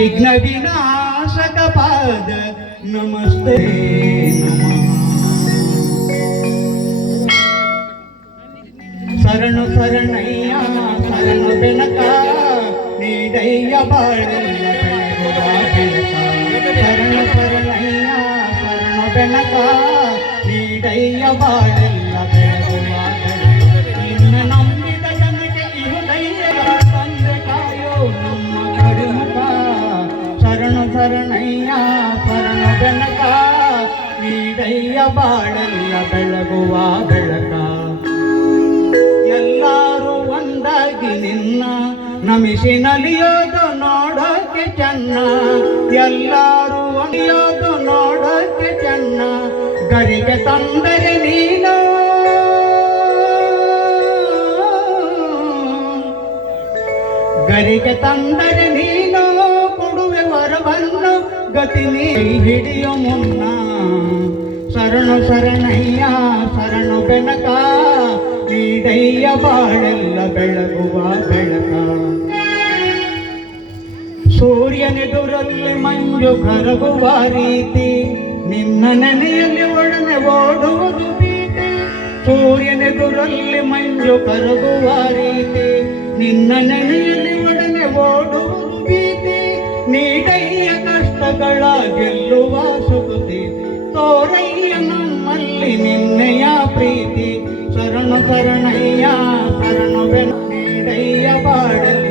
ವಿಘ್ನ ವಿನಾಶಕ ಪಾದ ನಮಸ್ತೆ ನಮಃ. ಶರಣು ಶರಣಯ್ಯ ಶರಣು ಬೆನಕ ನೀಡಯ್ಯ ಬಾಳೆಲ್ಲ ಬೆಳಗುವ ಬೆಳಕ. ಶರಣು ಶರಣಯ್ಯ ಶರಣು ಬೆನಕ ನೀಡಯ್ಯ ಬಾಳೆಲ್ಲ ಬೆಳಗುವ ಬೆಳಕ. ನಿನ್ನ ನಂಬಿದ ಜನಕ್ಕೆ ಇರುದಯ್ಯ ತಂದೆ ಕಾಯೋ ನಮ್ಮ ಕರುಮುಖ. ಶರಣು ಶರಣಯ್ಯ ಶರಣು ಬೆನಕ ನೀಡಯ್ಯ ಬಾಳೆಲ್ಲ ಬೆಳಗುವ ಬೆಳಕ. ಎಲ್ಲರೂ ಒಂದಾಗಿ ನಿನ್ನ ನಮಿಸಿ ನಲಿಯೋದು ನೋಡೋಕೆ ಚೆನ್ನ. ಎಲ್ಲರೂ ಒಲಿಯೋದು ನೋಡೋಕೆ ಚೆನ್ನ. ಗರಿಗೆ ತಂದರೆ ನೀನು ಗರಿಗೆ ತಂದರೆ ನೀನು ಕೊಡುವೆ ವರವನ್ನು ಗತಿ ನೀ ಹಿಡಿಯೋ ಮುನ್ನ. ಶರಣು ಶರಣಯ್ಯ ಶರಣು ಬೆನಕ ನೀಡಯ್ಯ ಬಾಳೆಲ್ಲ ಬೆಳಗುವ ಬೆಳಕ. ಸೂರ್ಯನೆದುರಲ್ಲಿ ಮಂಜು ಕರಗುವ ರೀತಿ ನಿನ್ನ ನೆನೆಯಲ್ಲಿ ಒಡನೆ ಓಡುವುದು ಭೀತಿ. ಸೂರ್ಯನೆದುರಲ್ಲಿ ಮಂಜು ಕರಗುವ ರೀತಿ ನಿನ್ನ ನೆನೆಯಲ್ಲಿ ಒಡನೆ ಓಡುವುದು ಭೀತಿ. ನೀಡಯ್ಯ ಕಷ್ಟಗಳ ಗೆಲ್ಲುವ ಸುಕುತಿ. ತೋರಯ್ಯ ನಮ್ಮಲ್ಲಿ ನಿನ್ನೆಯ ಪ್ರೀತಿ. ಶರಣು ಶರಣಯ್ಯ ಶರಣು ಬೆನಕ ನೀಡಯ್ಯ ಬಾಳೆಲ್ಲ